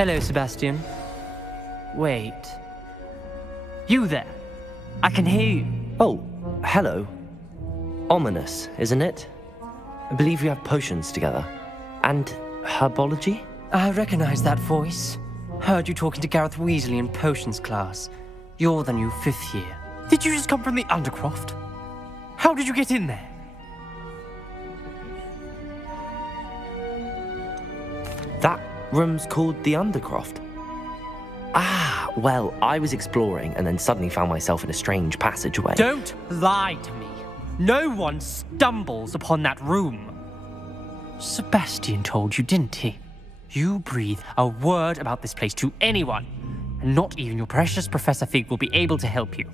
Hello, Sebastian. Wait. You there? I can hear you. Oh, hello. Ominous, isn't it? I believe we have potions together. And herbology? I recognize that voice. Heard you talking to Gareth Weasley in potions class. You're the new 5th year. Did you just come from the Undercroft? How did you get in there? That room's called the Undercroft. Ah, well, I was exploring and then suddenly found myself in a strange passageway. Don't lie to me. No one stumbles upon that room. Sebastian told you, didn't he? You breathe a word about this place to anyone, and not even your precious Professor Fig will be able to help you.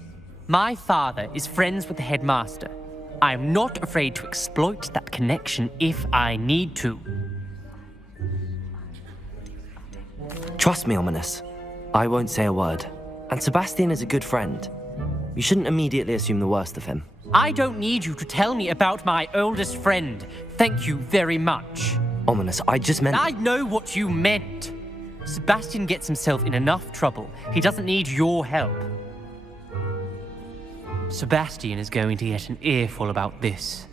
My father is friends with the headmaster. I am not afraid to exploit that connection if I need to. Trust me, Ominous. I won't say a word. And Sebastian is a good friend. You shouldn't immediately assume the worst of him. I don't need you to tell me about my oldest friend. Thank you very much. Ominous, I just meant... I know what you meant. Sebastian gets himself in enough trouble. He doesn't need your help. Sebastian is going to get an earful about this.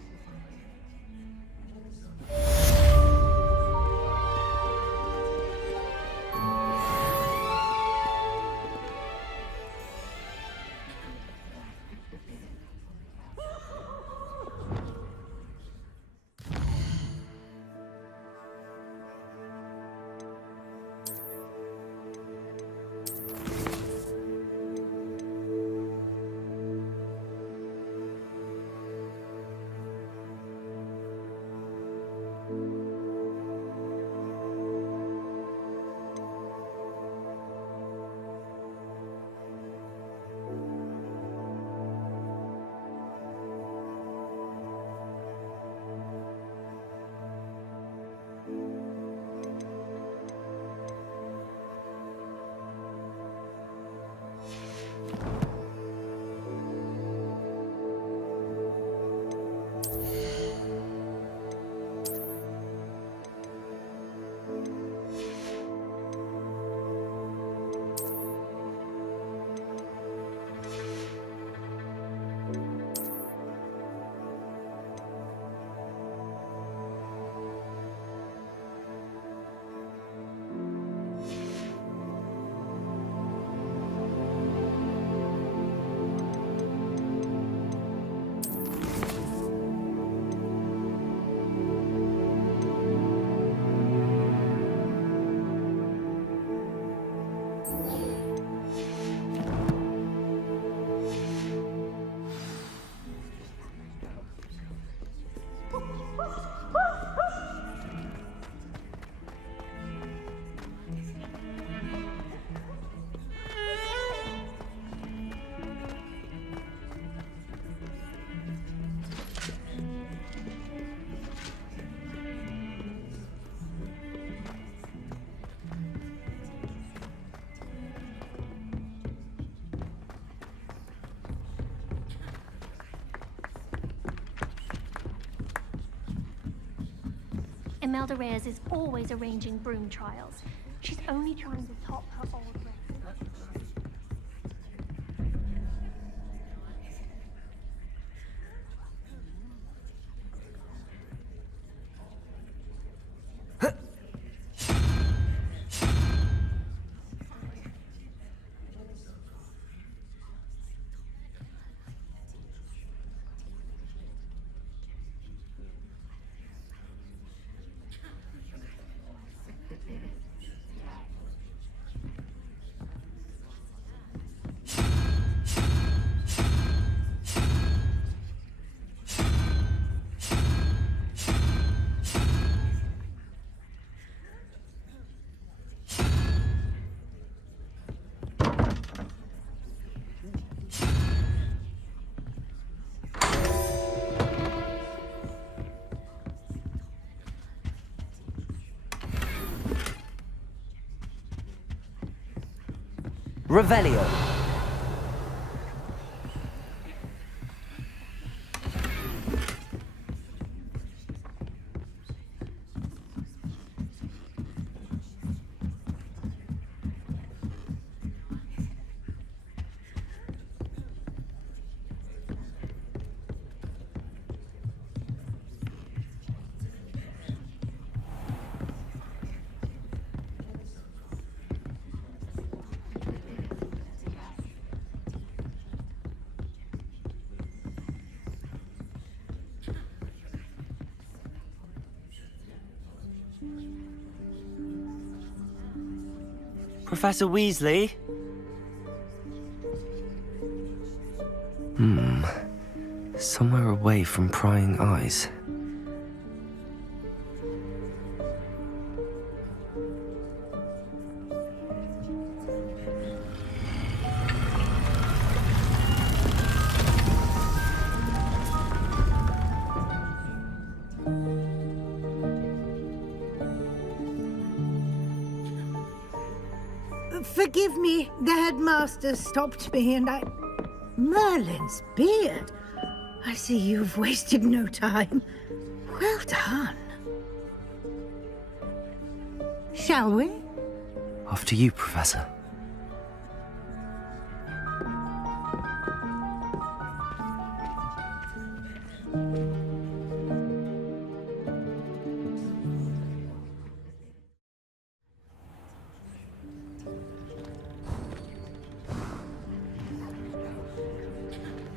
Imelda Reyes is always arranging broom trials. She's only trying to top her old record. Revelio. Professor Weasley? Somewhere away from prying eyes. Forgive me, the headmaster stopped me and I... Merlin's beard. I see you've wasted no time. Well done. Shall we? After you, Professor.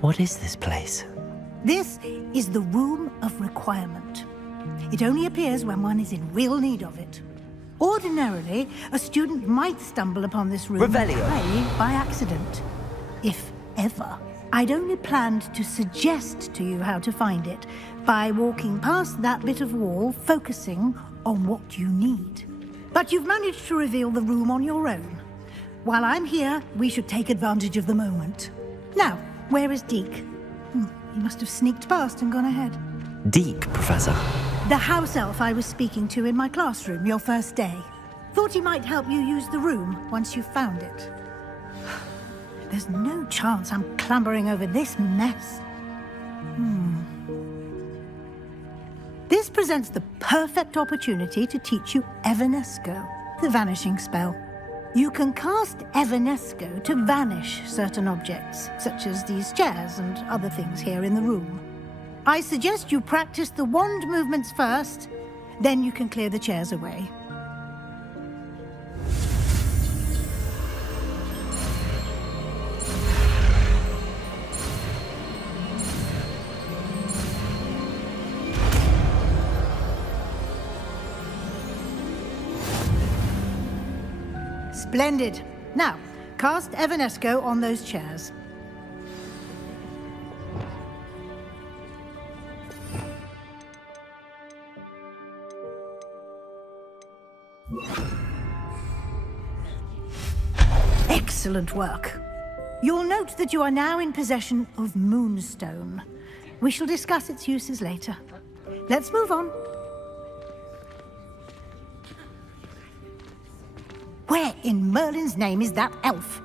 What is this place? This is the Room of Requirement. It only appears when one is in real need of it. Ordinarily, a student might stumble upon this room Revelio. by accident. If ever. I'd only planned to suggest to you how to find it by walking past that bit of wall, focusing on what you need. But you've managed to reveal the room on your own. While I'm here, we should take advantage of the moment. Now, where is Deke? He must have sneaked past and gone ahead. Deke, Professor. The house elf I was speaking to in my classroom your first day. Thought he might help you use the room once you found it. There's no chance I'm clambering over this mess. This presents the perfect opportunity to teach you Evanesco, the vanishing spell. You can cast Evanesco to vanish certain objects, such as these chairs and other things here in the room. I suggest you practice the wand movements first, then you can clear the chairs away. Splendid. Now, cast Evanesco on those chairs. Excellent work. You'll note that you are now in possession of Moonstone. We shall discuss its uses later. Let's move on. Where in Merlin's name is that elf?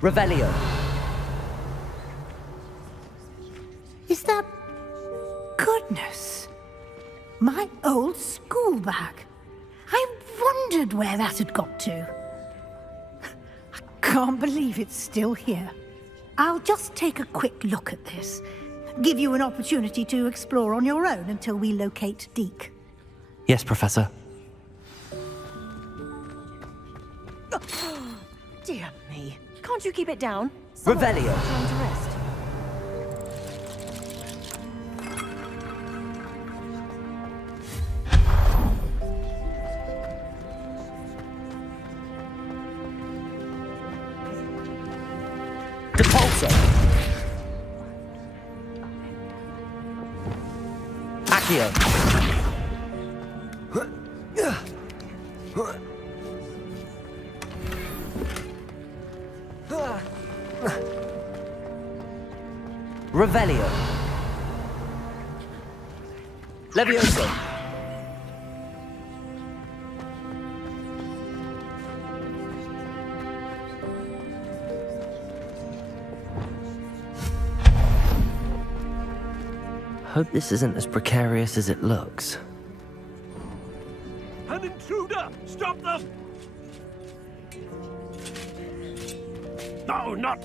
Revelio. Is that... Goodness. My old school bag. I wondered where that had got to. I can't believe it's still here. I'll just take a quick look at this. Give you an opportunity to explore on your own until we locate Deke. Yes, Professor. Dear me. Can't you keep it down? Revelio. Trying to rest. Depulso. Accio. Revelio. Levioso. Hope this isn't as precarious as it looks. An intruder! Stop them! No, not...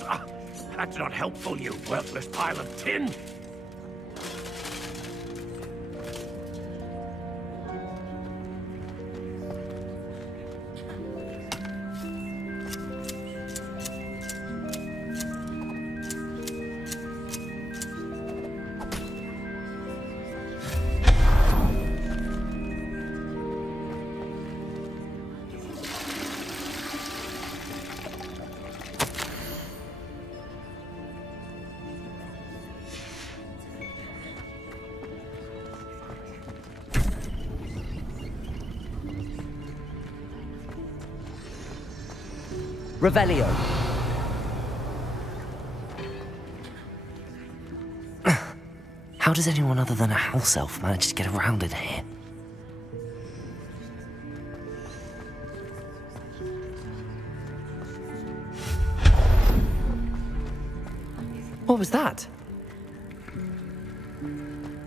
that's not helpful, you worthless pile of tin! Revelio. How does anyone other than a house elf manage to get around in here? What was that?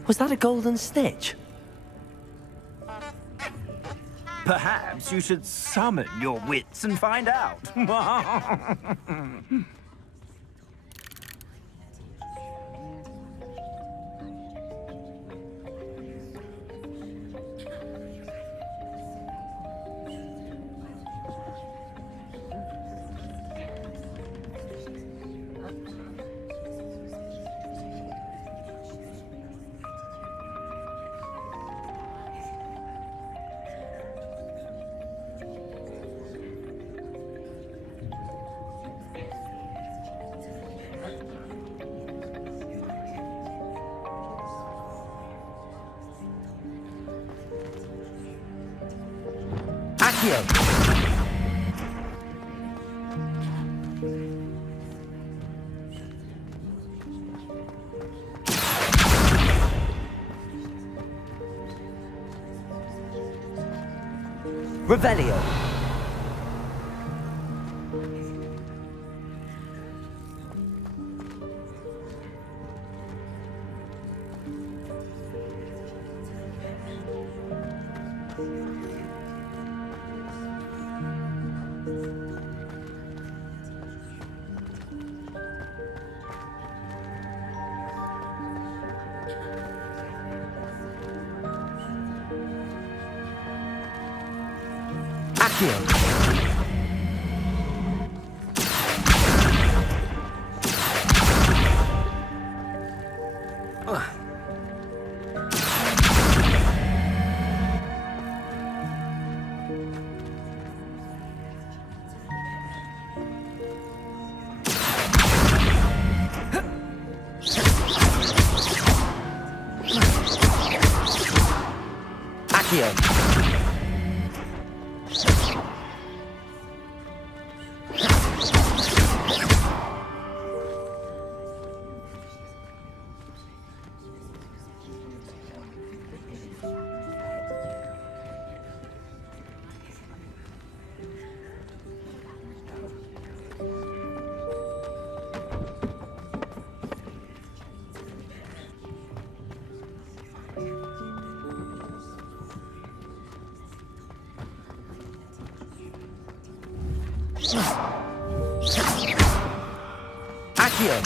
Was that a golden snitch? Perhaps you should summon your wits and find out. Accio. Revelio. Accio. Accio. Accio.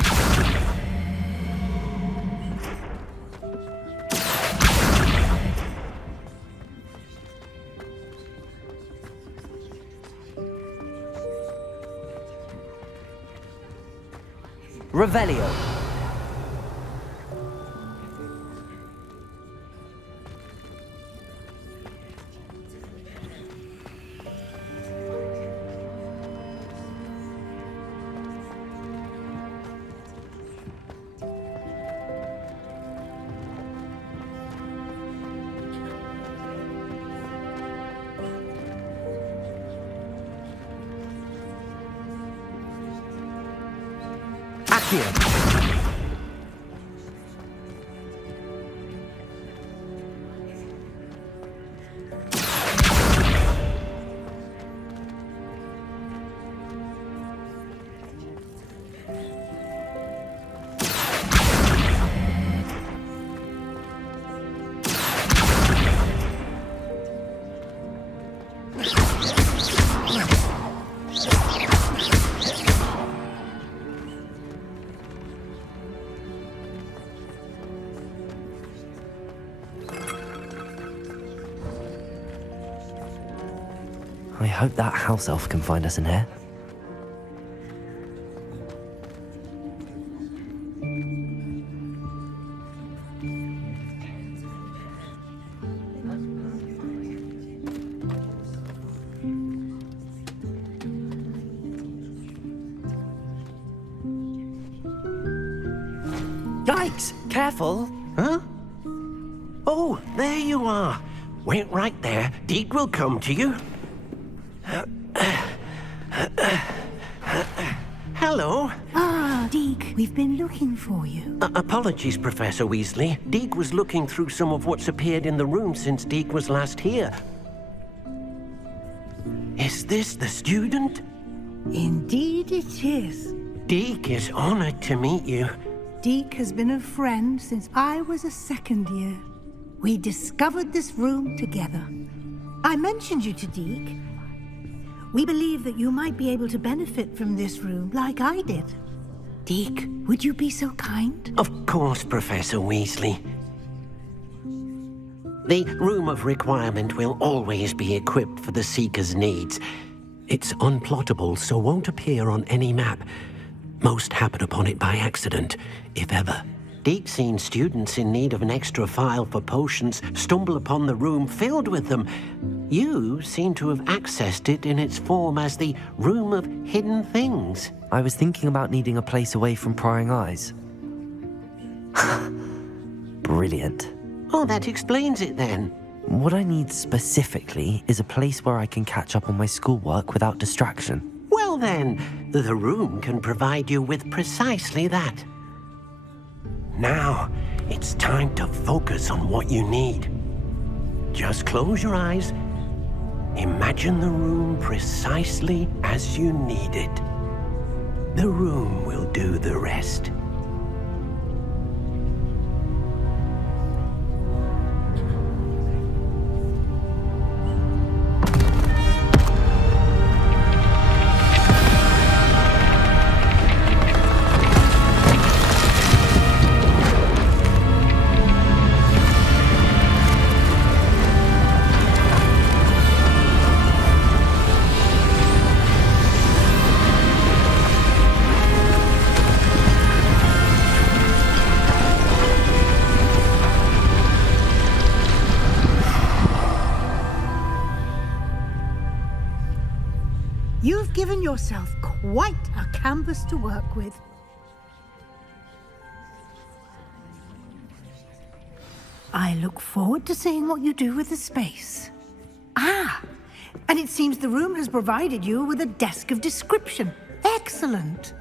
Revelio. Accio. I hope that house elf can find us in here. Yikes! Careful! Huh? Oh, there you are. Wait right there. Deed will come to you. hello. Ah, Deke, we've been looking for you. Apologies, Professor Weasley. Deke was looking through some of what's appeared in the room since Deke was last here. Is this the student? Indeed it is. Deke is honored to meet you. Deke has been a friend since I was a second year. We discovered this room together. I mentioned you to Deke. We believe that you might be able to benefit from this room like I did. Deke, would you be so kind? Of course, Professor Weasley. The Room of Requirement will always be equipped for the Seeker's needs. It's unplottable, so won't appear on any map. Most happen upon it by accident, if ever. Deke's seen students in need of an extra file for potions stumble upon the room filled with them. You seem to have accessed it in its form as the Room of Hidden Things. I was thinking about needing a place away from prying eyes. Brilliant. Oh, that explains it then. What I need specifically is a place where I can catch up on my schoolwork without distraction. Well then, the room can provide you with precisely that. Now, it's time to focus on what you need. Just close your eyes. Imagine the room precisely as you need it. The room will do the rest. You've given yourself quite a canvas to work with. I look forward to seeing what you do with the space. Ah, and it seems the room has provided you with a desk of description. Excellent.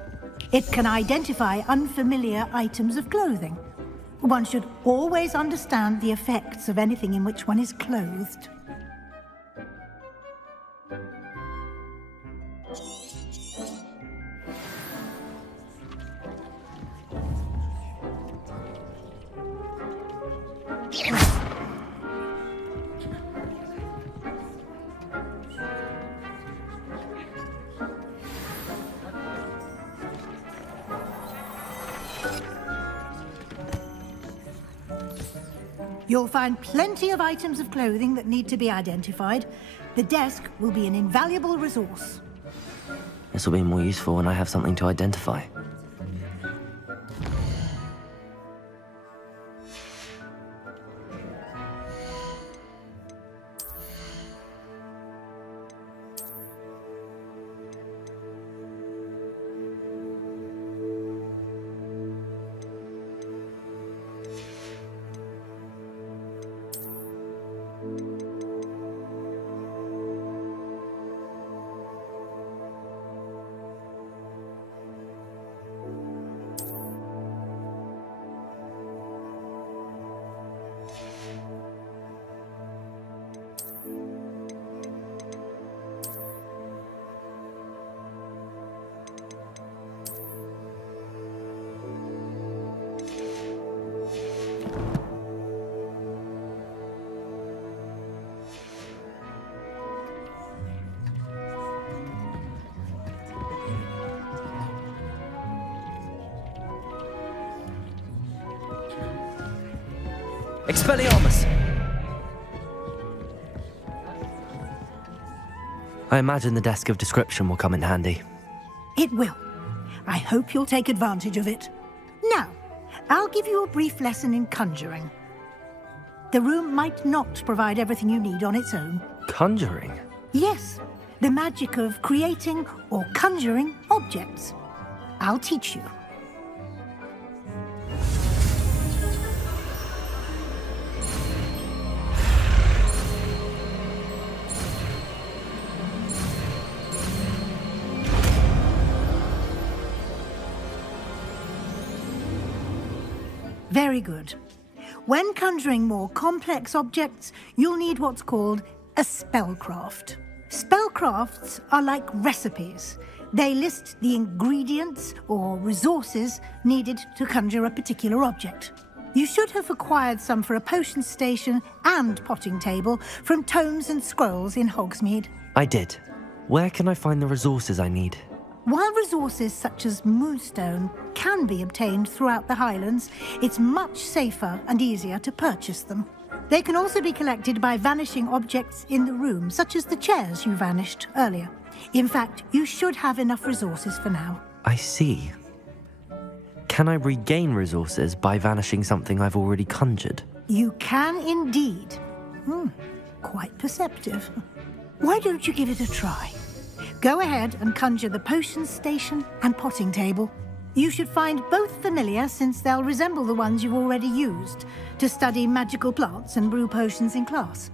It can identify unfamiliar items of clothing. One should always understand the effects of anything in which one is clothed. You'll find plenty of items of clothing that need to be identified. The desk will be an invaluable resource. This will be more useful when I have something to identify. Expelliarmus! I imagine the desk of description will come in handy. It will. I hope you'll take advantage of it. Now, I'll give you a brief lesson in conjuring. The room might not provide everything you need on its own. Conjuring? Yes, the magic of creating or conjuring objects. I'll teach you. Very good. When conjuring more complex objects, you'll need what's called a spellcraft. Spellcrafts are like recipes. They list the ingredients or resources needed to conjure a particular object. You should have acquired some for a potion station and potting table from tomes and scrolls in Hogsmeade. I did. Where can I find the resources I need? While resources such as moonstone can be obtained throughout the Highlands, it's much safer and easier to purchase them. They can also be collected by vanishing objects in the room, such as the chairs you vanished earlier. In fact, you should have enough resources for now. I see. Can I regain resources by vanishing something I've already conjured? You can indeed. Quite perceptive. Why don't you give it a try? Go ahead and conjure the potion station and potting table. You should find both familiar, since they'll resemble the ones you've already used to study magical plants and brew potions in class.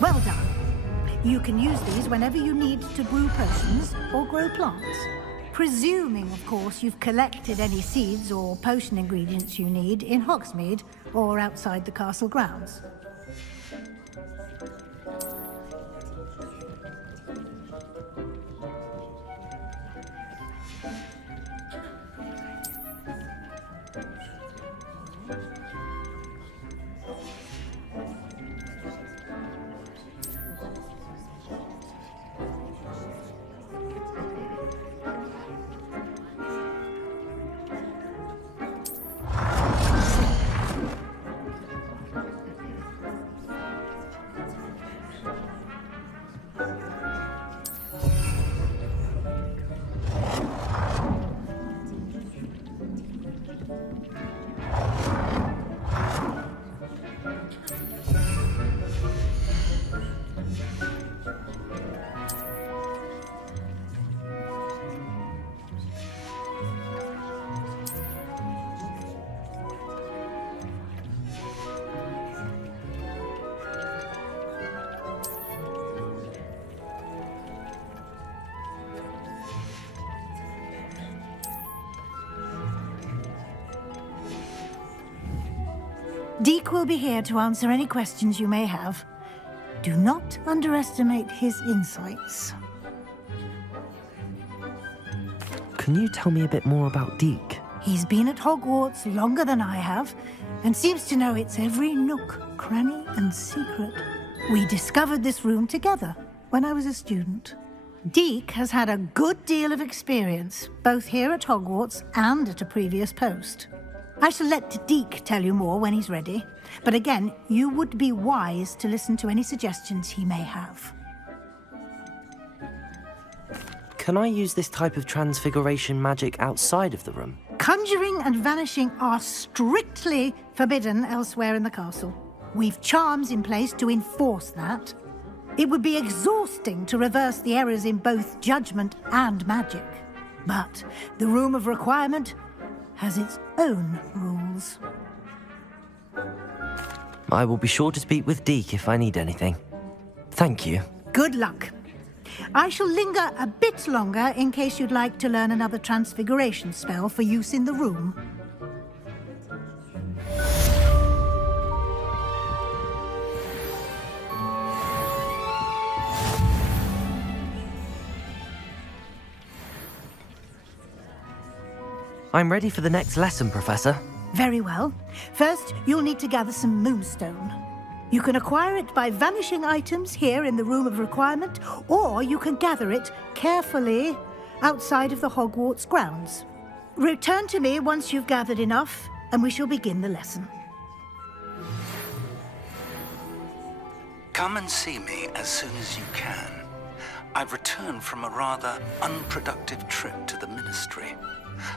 Well done. You can use these whenever you need to brew potions or grow plants. Presuming, of course, you've collected any seeds or potion ingredients you need in Hogsmeade or outside the castle grounds. Deke will be here to answer any questions you may have. Do not underestimate his insights. Can you tell me a bit more about Deke? He's been at Hogwarts longer than I have, and seems to know its every nook, cranny, and secret. We discovered this room together when I was a student. Deke has had a good deal of experience, both here at Hogwarts and at a previous post. I shall let Deke tell you more when he's ready, but again, you would be wise to listen to any suggestions he may have. Can I use this type of transfiguration magic outside of the room? Conjuring and vanishing are strictly forbidden elsewhere in the castle. We've charms in place to enforce that. It would be exhausting to reverse the errors in both judgment and magic. But the Room of Requirement has its own rules. I will be sure to speak with Deke if I need anything. Thank you. Good luck. I shall linger a bit longer in case you'd like to learn another transfiguration spell for use in the room. I'm ready for the next lesson, Professor. Very well. First, you'll need to gather some moonstone. You can acquire it by vanishing items here in the Room of Requirement, or you can gather it carefully outside of the Hogwarts grounds. Return to me once you've gathered enough, and we shall begin the lesson. Come and see me as soon as you can. I've returned from a rather unproductive trip to the Ministry,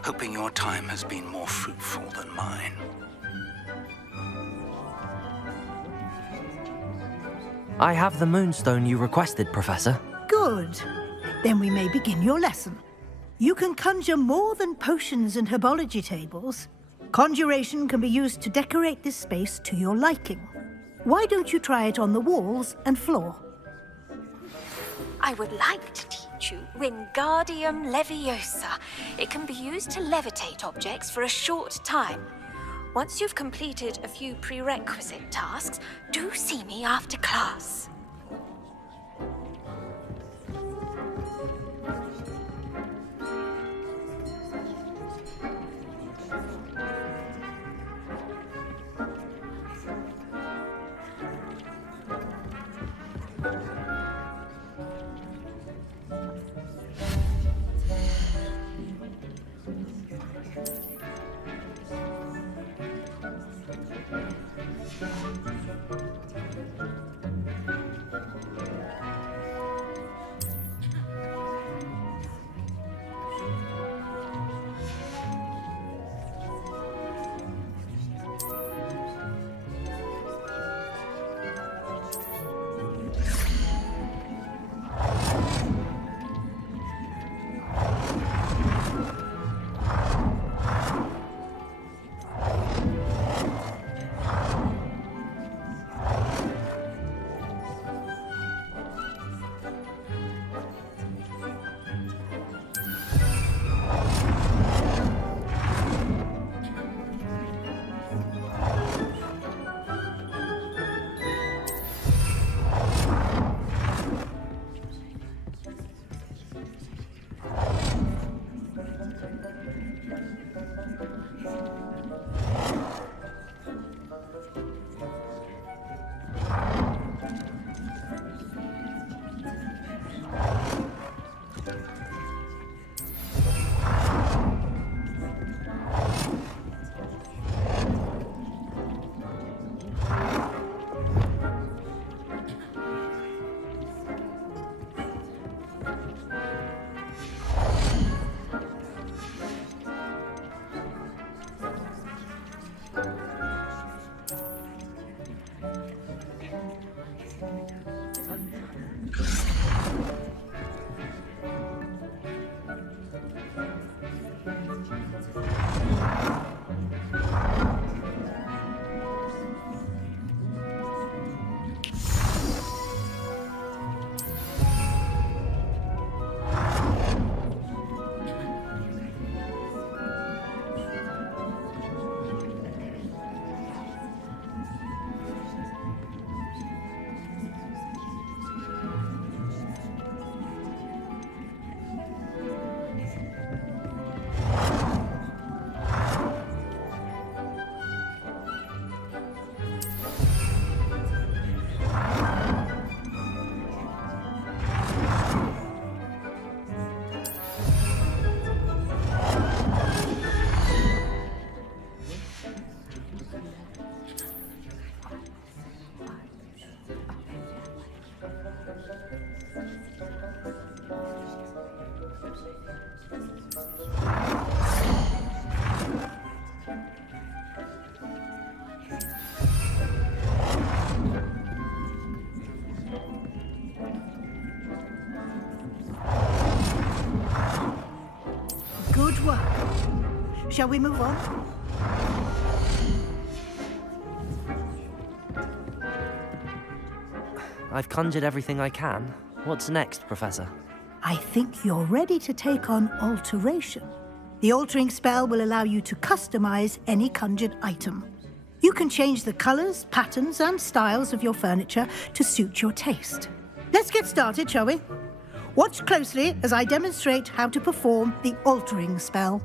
hoping your time has been more fruitful than mine. I have the moonstone you requested, Professor. Good. Then we may begin your lesson. You can conjure more than potions and herbology tables. Conjuration can be used to decorate this space to your liking. Why don't you try it on the walls and floor? I would like to teach you Wingardium Leviosa. It can be used to levitate objects for a short time. Once you've completed a few prerequisite tasks, do see me after class. Shall we move on? I've conjured everything I can. What's next, Professor? I think you're ready to take on alteration. The altering spell will allow you to customize any conjured item. You can change the colors, patterns, and styles of your furniture to suit your taste. Let's get started, shall we? Watch closely as I demonstrate how to perform the altering spell.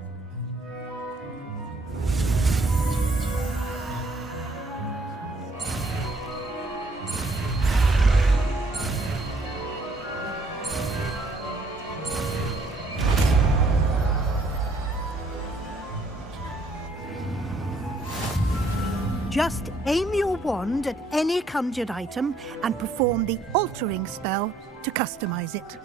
Just aim your wand at any conjured item and perform the altering spell to customize it.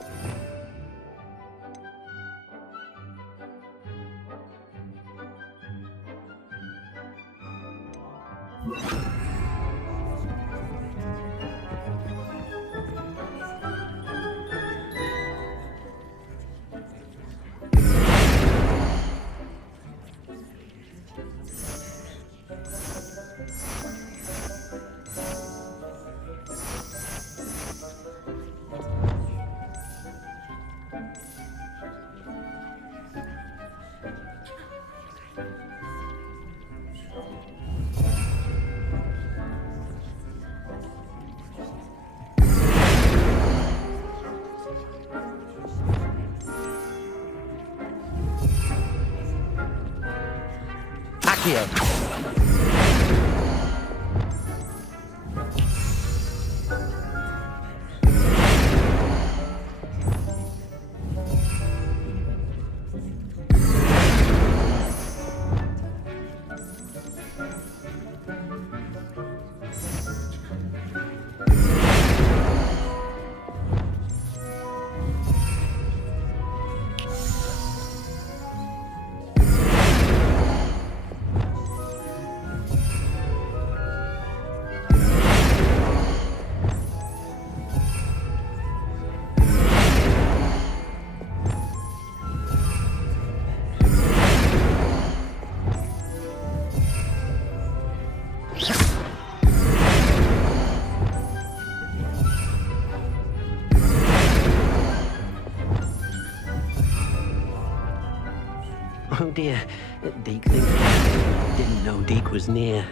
Oh dear, Deke didn't know Deke was near.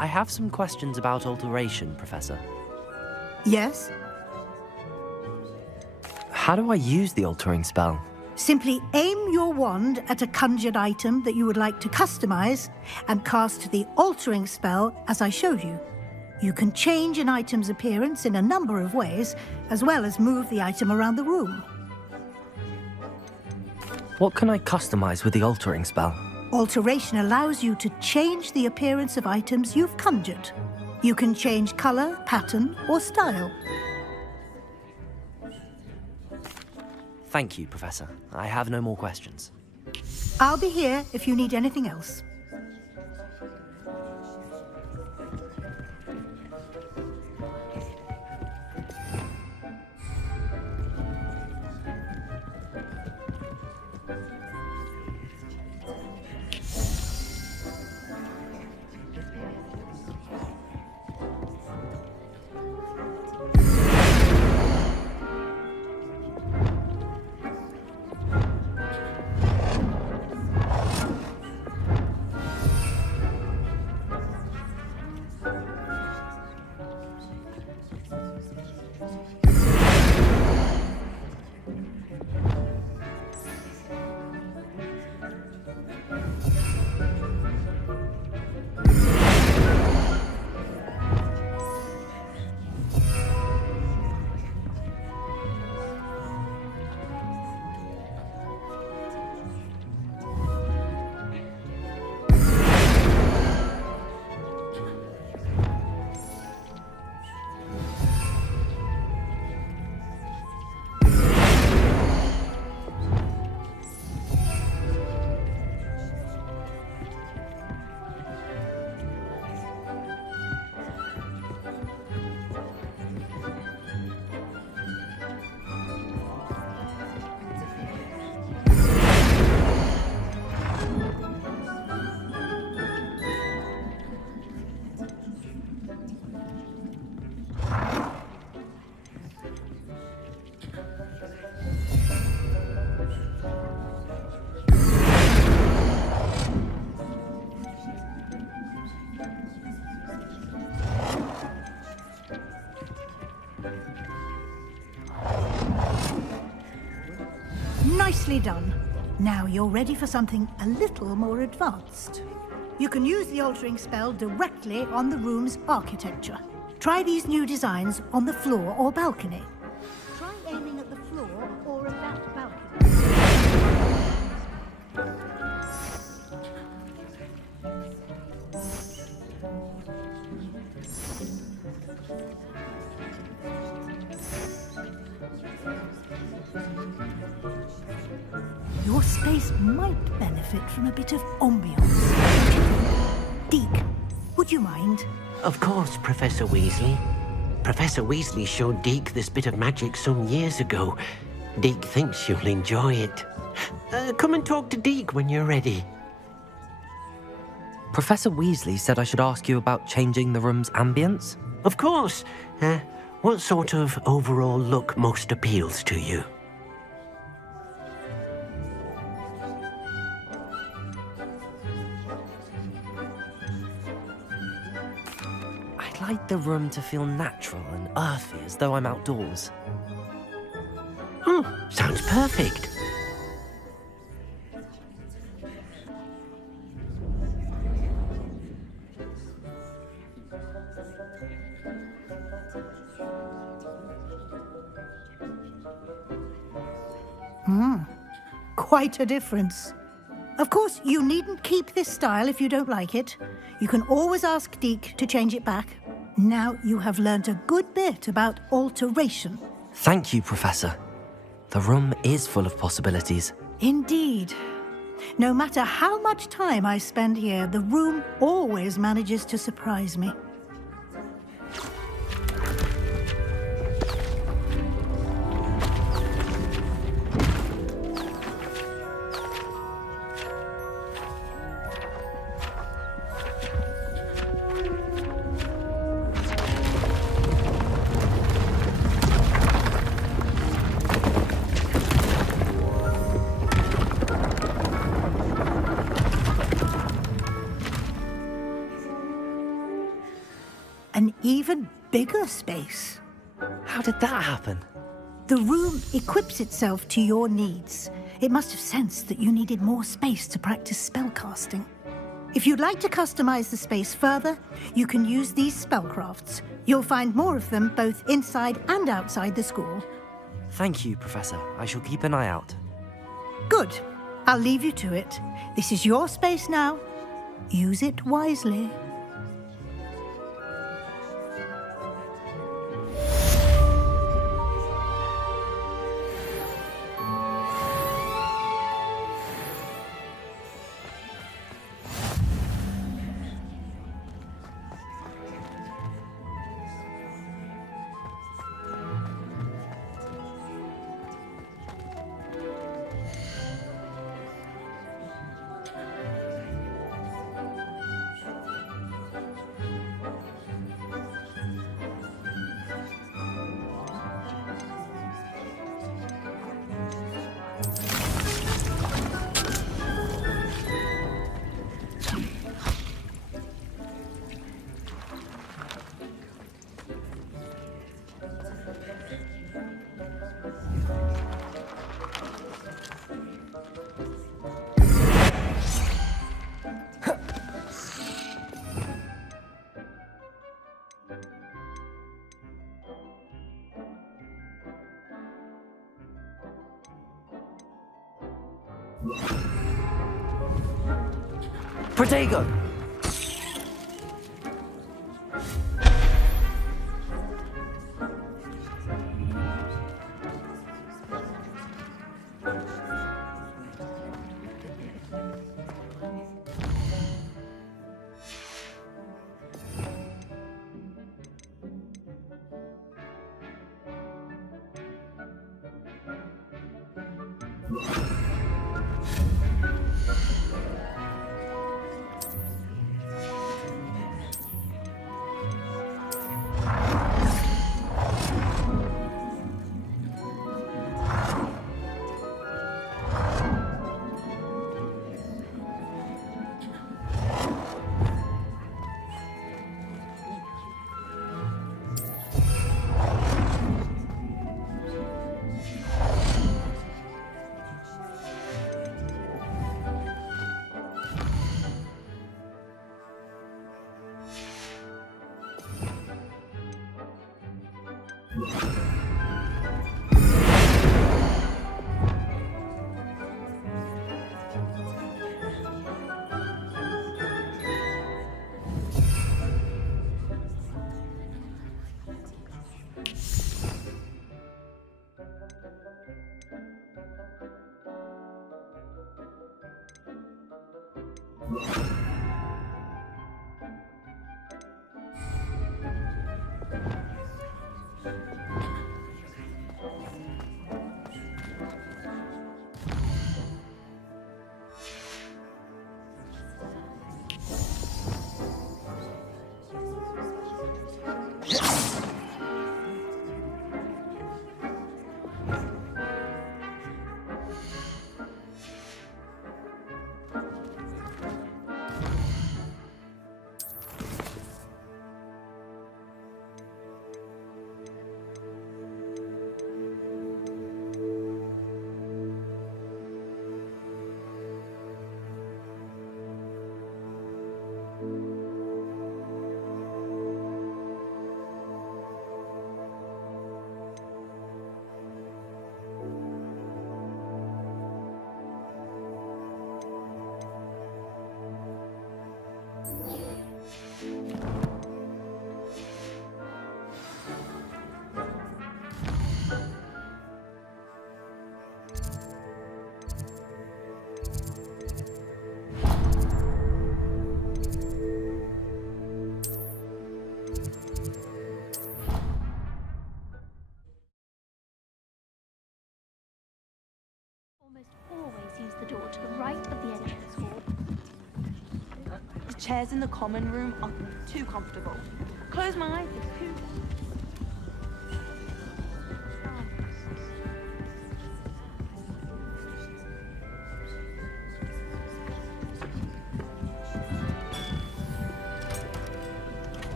I have some questions about alteration, Professor. Yes? How do I use the altering spell? Simply aim your wand at a conjured item that you would like to customize and cast the altering spell as I showed you. You can change an item's appearance in a number of ways, as well as move the item around the room. What can I customize with the altering spell? Alteration allows you to change the appearance of items you've conjured. You can change color, pattern, or style. Thank you, Professor. I have no more questions. I'll be here if you need anything else. Nicely done. Now you're ready for something a little more advanced. You can use the altering spell directly on the room's architecture. Try these new designs on the floor or balcony. Try aiming at the floor or at that balcony. Your space might benefit from a bit of ambiance. Deke, would you mind? Of course, Professor Weasley. Professor Weasley showed Deke this bit of magic some years ago. Deke thinks you'll enjoy it. Come and talk to Deke when you're ready. Professor Weasley said I should ask you about changing the room's ambience? Of course. What sort of overall look most appeals to you? I'd like the room to feel natural and earthy, as though I'm outdoors. Oh, sounds perfect. Quite a difference. Of course, you needn't keep this style if you don't like it. You can always ask Deke to change it back. Now you have learnt a good bit about alteration. Thank you, Professor. The room is full of possibilities. Indeed. No matter how much time I spend here, the room always manages to surprise me. An even bigger space. How did that happen? The room equips itself to your needs. It must have sensed that you needed more space to practice spellcasting. If you'd like to customize the space further, you can use these spellcrafts. You'll find more of them both inside and outside the school. Thank you, Professor. I shall keep an eye out. Good. I'll leave you to it. This is your space now. Use it wisely. Protego! Almost always use the door to the right of the entrance hall. The chairs in the common room are too comfortable. Close my eyes, it's too...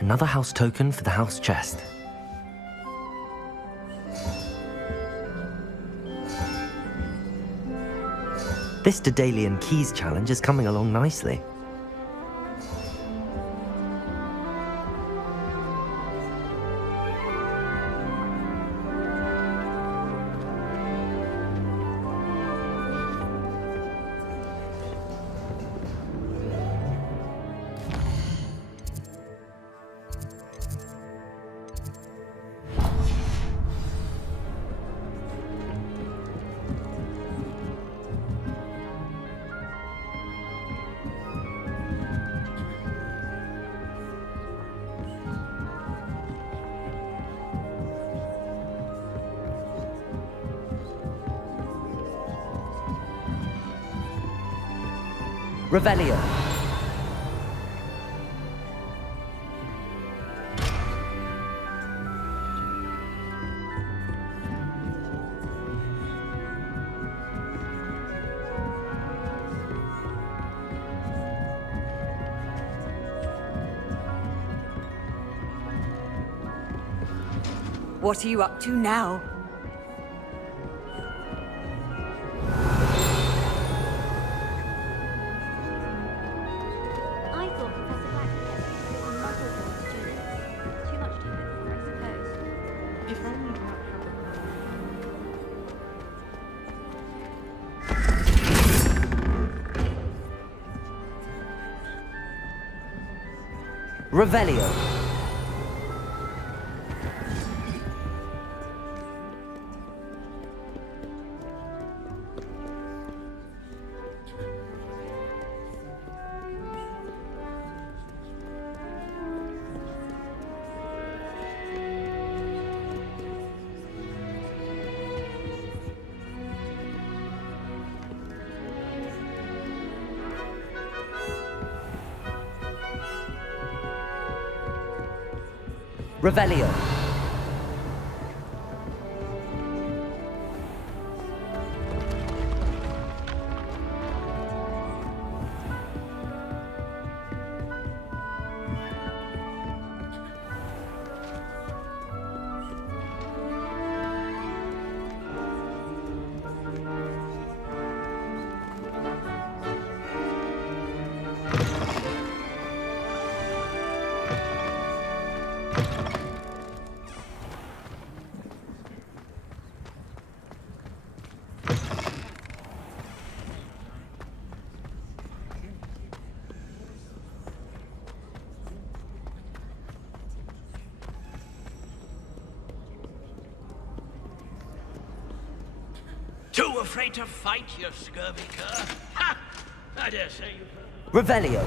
Another house token for the house chest. This Daedalian Keys challenge is coming along nicely. Revelio. What are you up to now? I thought Professor Black had kept secret on muzzle for students. Too much to hope for, I suppose. If only that happened. Revelio. Revelio. Too afraid to fight, you scurvy cur? Ha! I dare say you've heard. Revelio.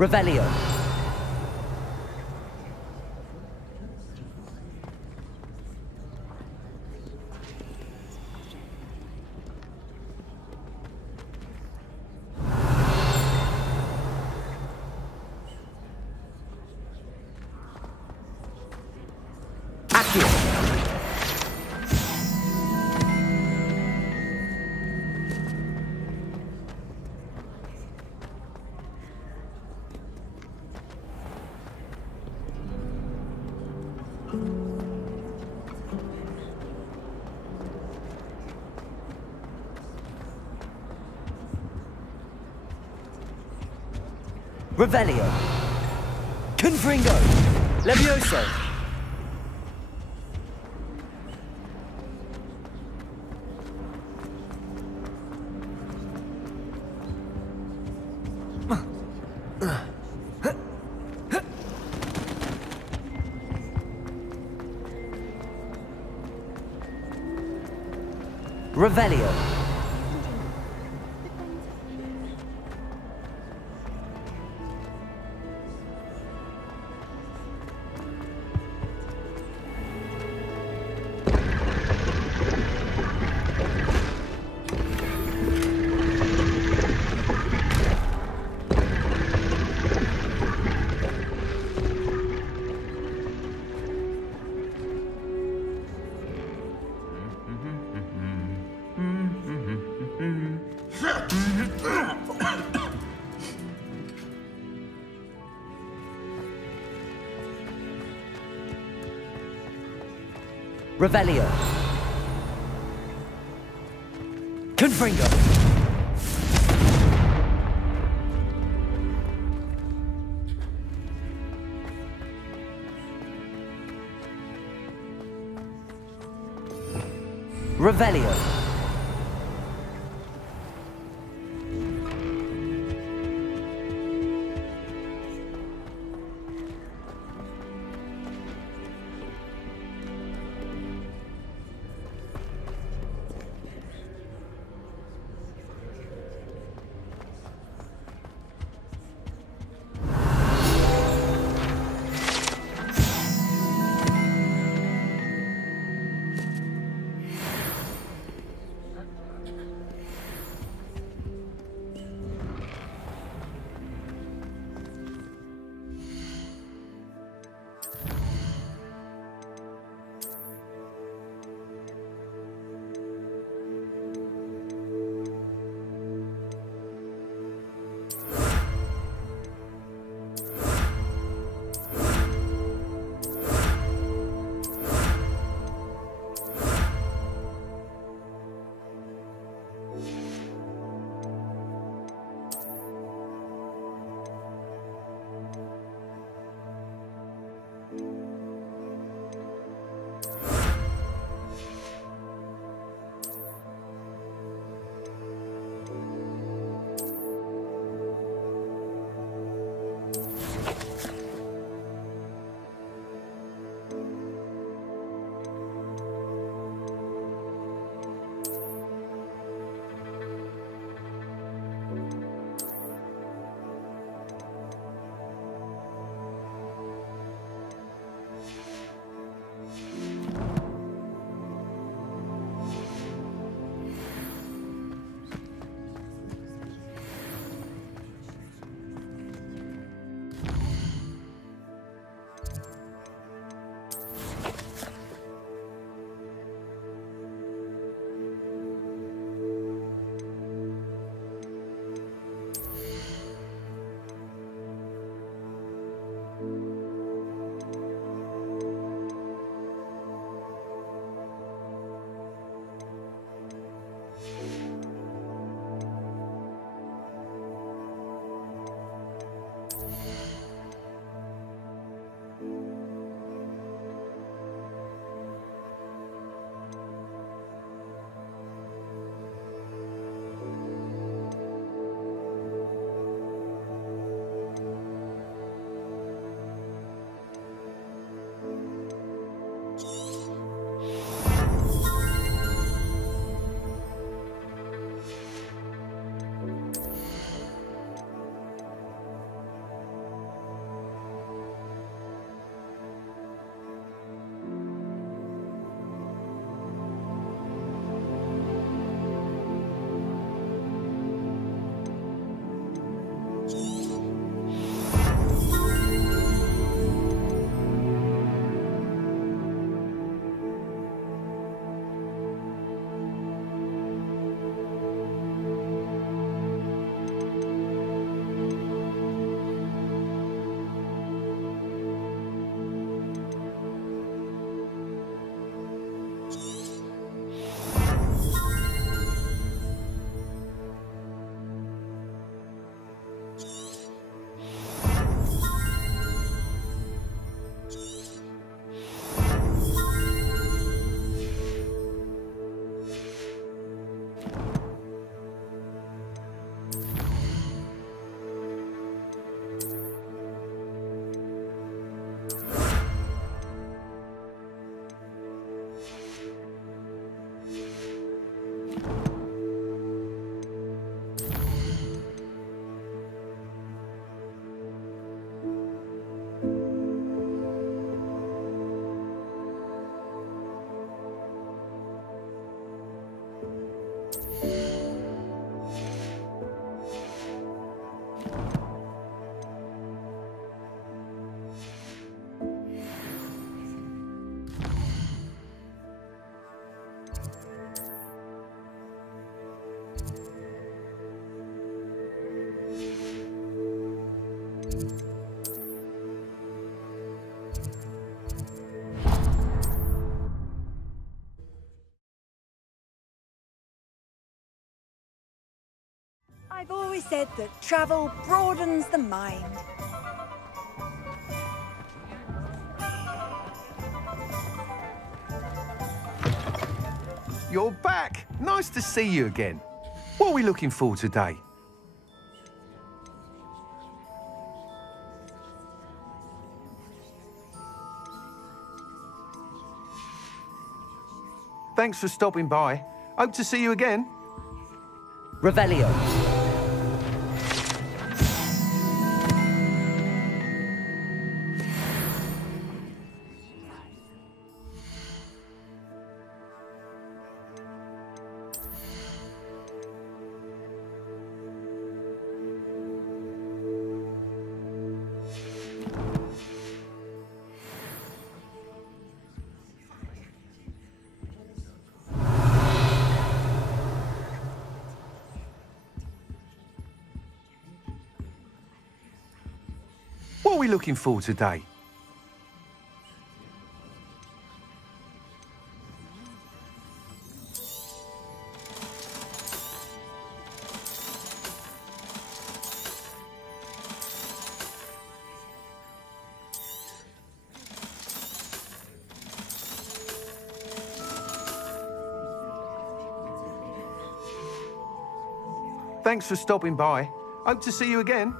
Revelio. Accio. Revelio. Confringo. Levioso. Revelio. Revelio. Confringo. Revelio. I've always said that travel broadens the mind. You're back! Nice to see you again. What are we looking for today? Thanks for stopping by. Hope to see you again. Revelio. What are we looking for today? Thanks for stopping by. Hope to see you again.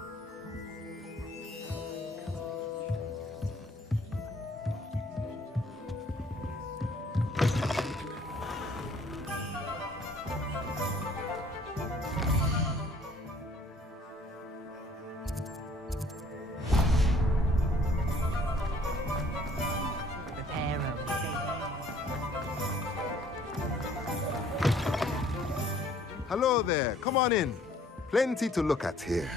Hello there, come on in. Plenty to look at here.